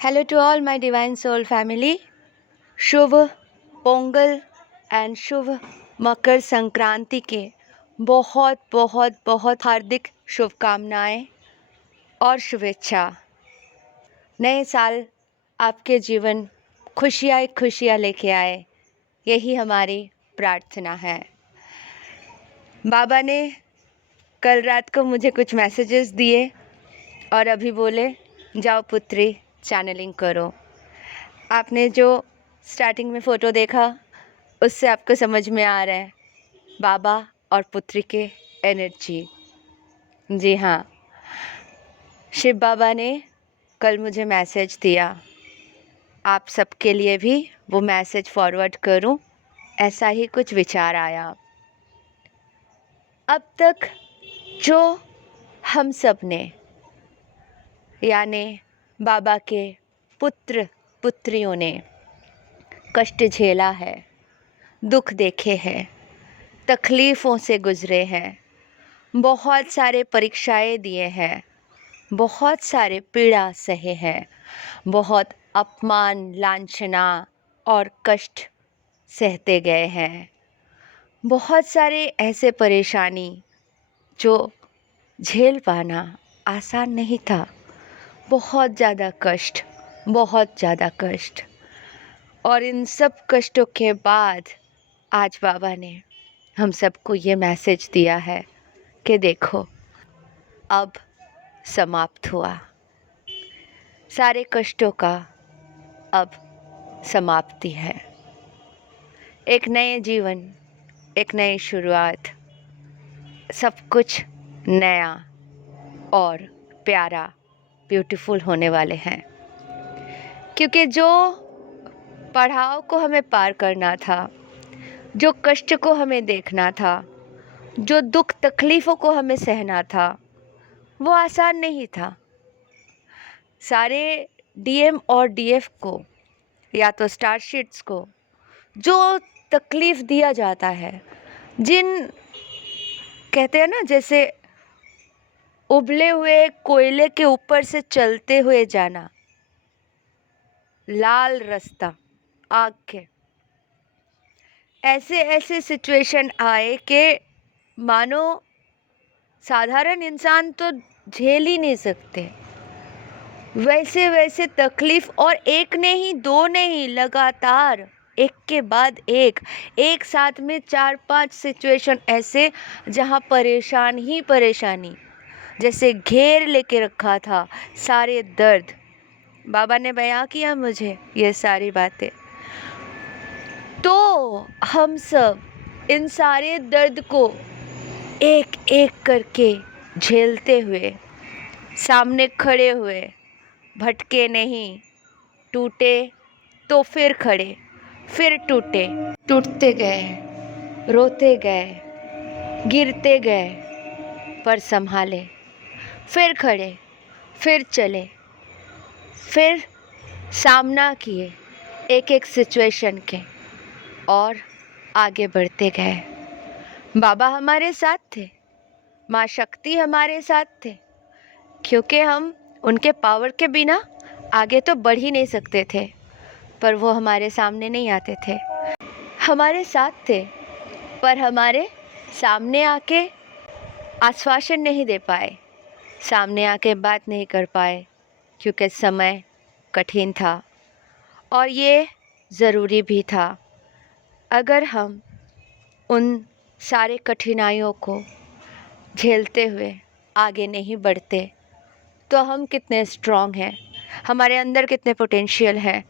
Hello to all my Divine Soul family. शुभ Pongal and शुभ मकर संक्रांति के बहुत बहुत बहुत हार्दिक शुभकामनाएं और शुभेच्छा। नए साल आपके जीवन खुशियाँ लेके आए, यही हमारी प्रार्थना है। बाबा ने कल रात को मुझे कुछ मैसेजेस दिए और अभी बोले जाओ पुत्री चैनलिंग करो। आपने जो स्टार्टिंग में फ़ोटो देखा उससे आपको समझ में आ रहा है बाबा और पुत्री के एनर्जी। जी हाँ, शिव बाबा ने कल मुझे मैसेज दिया, आप सबके लिए भी वो मैसेज फॉरवर्ड करूं, ऐसा ही कुछ विचार आया। अब तक जो हम सब ने यानी बाबा के पुत्र पुत्रियों ने कष्ट झेला है, दुख देखे हैं, तकलीफ़ों से गुज़रे हैं, बहुत सारे परीक्षाएं दिए हैं, बहुत सारे पीड़ा सहे हैं, बहुत अपमान लांछना और कष्ट सहते गए हैं। बहुत सारे ऐसे परेशानी जो झेल पाना आसान नहीं था। बहुत ज़्यादा कष्ट। और इन सब कष्टों के बाद आज बाबा ने हम सबको ये मैसेज दिया है कि देखो अब समाप्त हुआ, सारे कष्टों का अब समाप्ति है। एक नए जीवन, एक नई शुरुआत, सब कुछ नया और प्यारा ब्यूटीफुल होने वाले हैं। क्योंकि जो पड़ाव को हमें पार करना था, जो कष्ट को हमें देखना था, जो दुख तकलीफ़ों को हमें सहना था, वो आसान नहीं था। सारे डीएम और डीएफ को या तो स्टारशीट्स को जो तकलीफ़ दिया जाता है, जिन कहते हैं ना जैसे उबले हुए कोयले के ऊपर से चलते हुए जाना, लाल रास्ता आग के, ऐसे सिचुएशन आए कि मानो साधारण इंसान तो झेल ही नहीं सकते। वैसे तकलीफ, और एक नहीं दो नहीं, लगातार एक के बाद एक साथ में 4-5 सिचुएशन ऐसे जहाँ परेशान ही परेशानी जैसे घेर लेके रखा था। सारे दर्द बाबा ने बयां किया मुझे ये सारी बातें। तो हम सब इन सारे दर्द को एक एक करके झेलते हुए सामने खड़े हुए, भटके नहीं, टूटे तो फिर खड़े, फिर टूटे, टूटते गए, रोते गए, गिरते गए, पर संभाले, फिर खड़े, फिर चले, फिर सामना किए एक एक सिचुएशन के और आगे बढ़ते गए। बाबा हमारे साथ थे, माँ शक्ति हमारे साथ थे, क्योंकि हम उनके पावर के बिना आगे तो बढ़ ही नहीं सकते थे। पर वो हमारे सामने नहीं आते थे, हमारे साथ थे, पर हमारे सामने आके आश्वासन नहीं दे पाए, सामने आके बात नहीं कर पाए, क्योंकि समय कठिन था और ये ज़रूरी भी था। अगर हम उन सारे कठिनाइयों को झेलते हुए आगे नहीं बढ़ते तो हम कितने स्ट्रॉन्ग हैं, हमारे अंदर कितने पोटेंशियल है,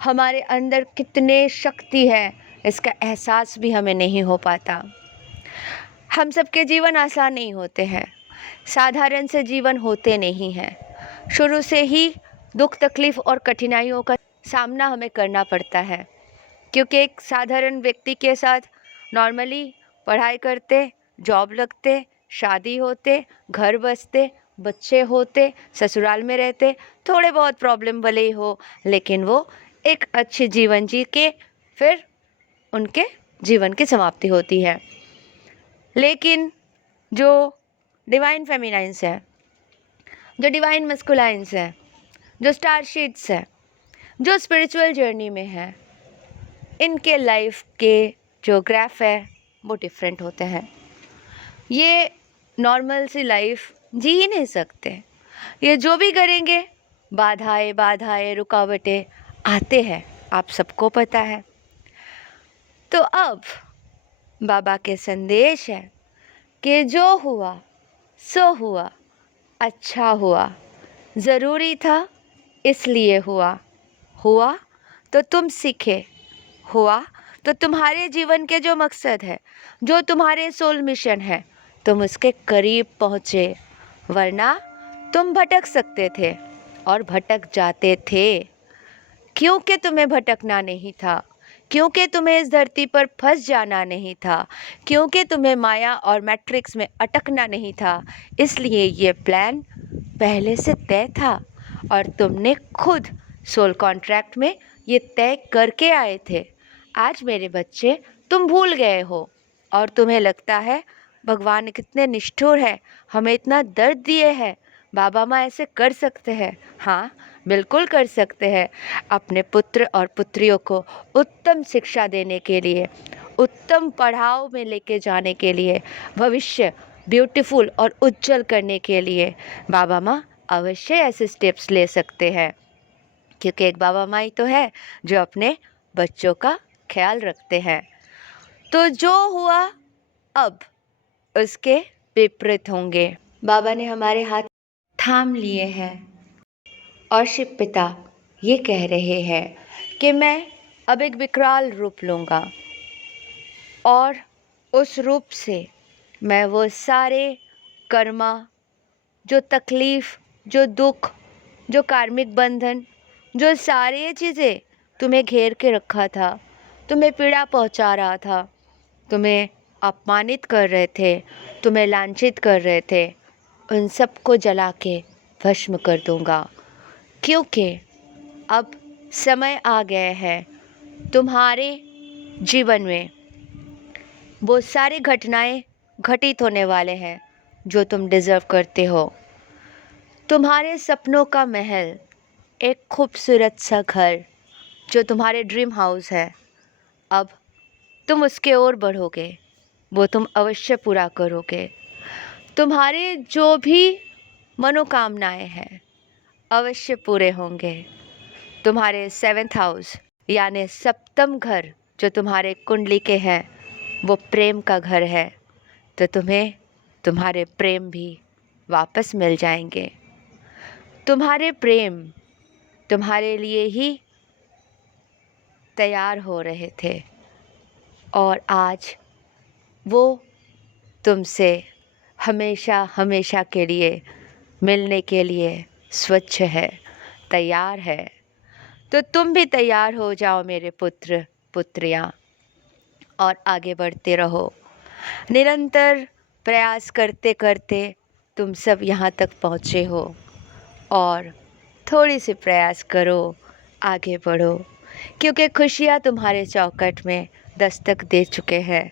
हमारे अंदर कितने शक्ति है, इसका एहसास भी हमें नहीं हो पाता। हम सबके जीवन आसान नहीं होते हैं, साधारण से जीवन होते नहीं हैं। शुरू से ही दुख तकलीफ़ और कठिनाइयों का सामना हमें करना पड़ता है, क्योंकि एक साधारण व्यक्ति के साथ नॉर्मली पढ़ाई करते, जॉब लगते, शादी होते, घर बसते, बच्चे होते, ससुराल में रहते, थोड़े बहुत प्रॉब्लम भले ही हो, लेकिन वो एक अच्छे जीवन जी के फिर उनके जीवन की समाप्ति होती है। लेकिन जो डिवाइन फेमिनाइंस है, जो डिवाइन मस्कुलाइंस है, जो स्टारशीट्स हैं, जो स्पिरिचुअल जर्नी में हैं, इनके लाइफ के जो ग्राफ है वो डिफरेंट होते हैं। ये नॉर्मल सी लाइफ जी ही नहीं सकते। ये जो भी करेंगे बाधाएं रुकावटें आते हैं, आप सबको पता है। तो अब बाबा के संदेश है कि जो हुआ सो हुआ, अच्छा हुआ, ज़रूरी था इसलिए हुआ। हुआ तो तुम सीखे, हुआ तो तुम्हारे जीवन के जो मकसद है, जो तुम्हारे सोल मिशन है, तुम उसके करीब पहुँचे। वरना तुम भटक सकते थे और भटक जाते थे। क्योंकि तुम्हें भटकना नहीं था, क्योंकि तुम्हें इस धरती पर फंस जाना नहीं था, क्योंकि तुम्हें माया और मैट्रिक्स में अटकना नहीं था, इसलिए ये प्लान पहले से तय था और तुमने खुद सोल कॉन्ट्रैक्ट में ये तय करके आए थे। आज मेरे बच्चे तुम भूल गए हो और तुम्हें लगता है भगवान कितने निष्ठुर है, हमें इतना दर्द दिए है, बाबा माँ ऐसे कर सकते हैं। हाँ, बिल्कुल कर सकते हैं। अपने पुत्र और पुत्रियों को उत्तम शिक्षा देने के लिए, उत्तम पढ़ाओ में लेके जाने के लिए, भविष्य ब्यूटीफुल और उज्जवल करने के लिए बाबा माँ अवश्य ऐसे स्टेप्स ले सकते हैं, क्योंकि एक बाबा माँ ही तो है जो अपने बच्चों का ख्याल रखते हैं। तो जो हुआ अब उसके विपरीत होंगे। बाबा ने हमारे हाथ थाम लिए हैं और शिव पिता ये कह रहे हैं कि मैं अब एक विकराल रूप लूँगा और उस रूप से मैं वो सारे कर्मा, जो तकलीफ़, जो दुख, जो कार्मिक बंधन, जो सारी चीज़ें तुम्हें घेर के रखा था, तुम्हें पीड़ा पहुंचा रहा था, तुम्हें अपमानित कर रहे थे, तुम्हें लांछित कर रहे थे, उन सबको जला के भस्म कर दूंगा। क्योंकि अब समय आ गया है तुम्हारे जीवन में वो सारी घटनाएं घटित होने वाले हैं जो तुम डिज़र्व करते हो। तुम्हारे सपनों का महल, एक खूबसूरत सा घर जो तुम्हारे ड्रीम हाउस है, अब तुम उसके ओर बढ़ोगे, वो तुम अवश्य पूरा करोगे। तुम्हारे जो भी मनोकामनाएं हैं अवश्य पूरे होंगे। तुम्हारे 7th हाउस यानी सप्तम घर जो तुम्हारे कुंडली के हैं वो प्रेम का घर है, तो तुम्हें तुम्हारे प्रेम भी वापस मिल जाएंगे। तुम्हारे प्रेम तुम्हारे लिए ही तैयार हो रहे थे और आज वो तुमसे हमेशा हमेशा के लिए मिलने के लिए स्वच्छ है, तैयार है। तो तुम भी तैयार हो जाओ मेरे पुत्र पुत्रियाँ और आगे बढ़ते रहो। निरंतर प्रयास करते करते तुम सब यहाँ तक पहुँचे हो और थोड़ी सी प्रयास करो, आगे बढ़ो, क्योंकि खुशियाँ तुम्हारे चौखट में दस्तक दे चुके हैं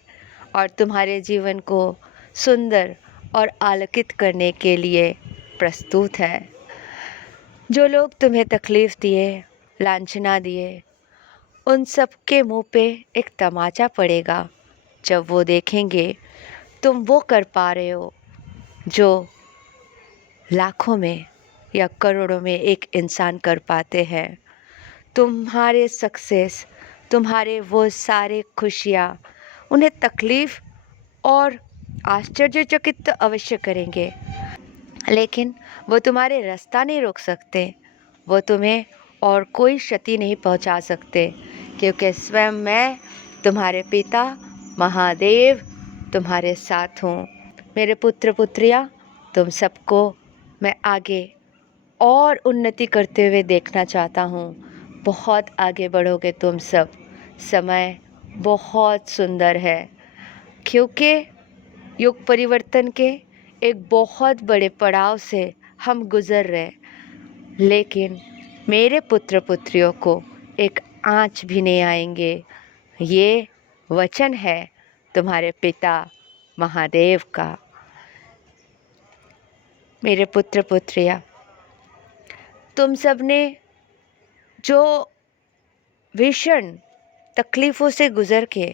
और तुम्हारे जीवन को सुंदर और आलोकित करने के लिए प्रस्तुत है। जो लोग तुम्हें तकलीफ़ दिए, लांछना दिए, उन सब के मुंह पे एक तमाचा पड़ेगा जब वो देखेंगे तुम वो कर पा रहे हो जो लाखों में या करोड़ों में एक इंसान कर पाते हैं। तुम्हारे सक्सेस, तुम्हारे वो सारे खुशियाँ उन्हें तकलीफ़ और आश्चर्यचकित तो अवश्य करेंगे, लेकिन वो तुम्हारे रास्ता नहीं रोक सकते, वो तुम्हें और कोई क्षति नहीं पहुंचा सकते, क्योंकि स्वयं मैं तुम्हारे पिता महादेव तुम्हारे साथ हूँ। मेरे पुत्र पुत्रियाँ, तुम सबको मैं आगे और उन्नति करते हुए देखना चाहता हूँ। बहुत आगे बढ़ोगे तुम सब। समय बहुत सुंदर है, क्योंकि युग परिवर्तन के एक बहुत बड़े पड़ाव से हम गुज़र रहे, लेकिन मेरे पुत्र पुत्रियों को एक आँच भी नहीं आएंगे। ये वचन है तुम्हारे पिता महादेव का। मेरे पुत्र पुत्रियाँ, तुम सब ने जो भीषण तकलीफ़ों से गुज़र के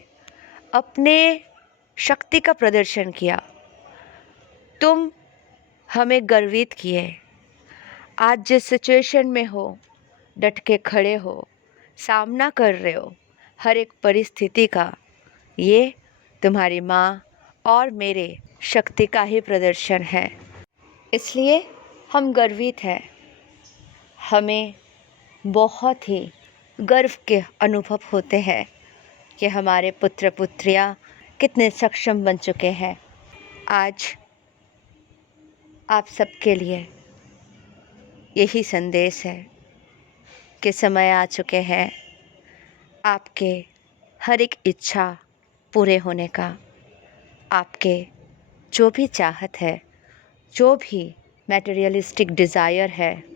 अपने शक्ति का प्रदर्शन किया, तुम हमें गर्वित किए। आज जिस सिचुएशन में हो, डट के खड़े हो, सामना कर रहे हो हर एक परिस्थिति का, ये तुम्हारी माँ और मेरे शक्ति का ही प्रदर्शन है। इसलिए हम गर्वित हैं। हमें बहुत ही गर्व के अनुभव होते हैं कि हमारे पुत्र पुत्रियाँ कितने सक्षम बन चुके हैं। आज आप सबके लिए यही संदेश है कि समय आ चुके हैं आपके हर एक इच्छा पूरे होने का। आपके जो भी चाहत है, जो भी मटेरियलिस्टिक डिज़ायर है,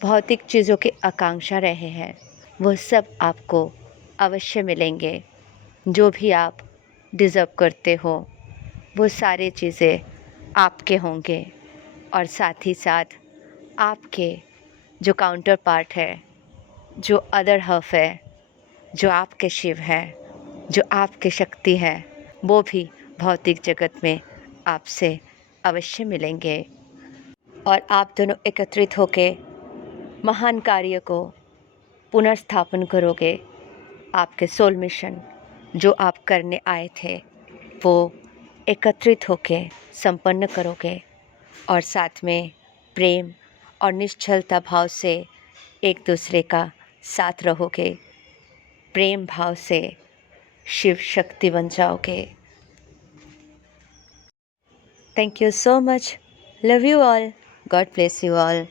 भौतिक चीज़ों की आकांक्षा रहे हैं, वो सब आपको अवश्य मिलेंगे। जो भी आप डिज़र्व करते हो वो सारी चीज़ें आपके होंगे। और साथ ही साथ आपके जो काउंटर पार्ट है, जो अदर हाफ है, जो आपके शिव है, जो आपकी शक्ति है, वो भी भौतिक जगत में आपसे अवश्य मिलेंगे। और आप दोनों एकत्रित होके महान कार्य को पुनर्स्थापन करोगे। आपके सोल मिशन जो आप करने आए थे वो एकत्रित होके संपन्न करोगे। और साथ में प्रेम और निश्चलता भाव से एक दूसरे का साथ रहोगे। प्रेम भाव से शिव शक्ति बन जाओगे। Thank you so much. Love you all. God bless you all.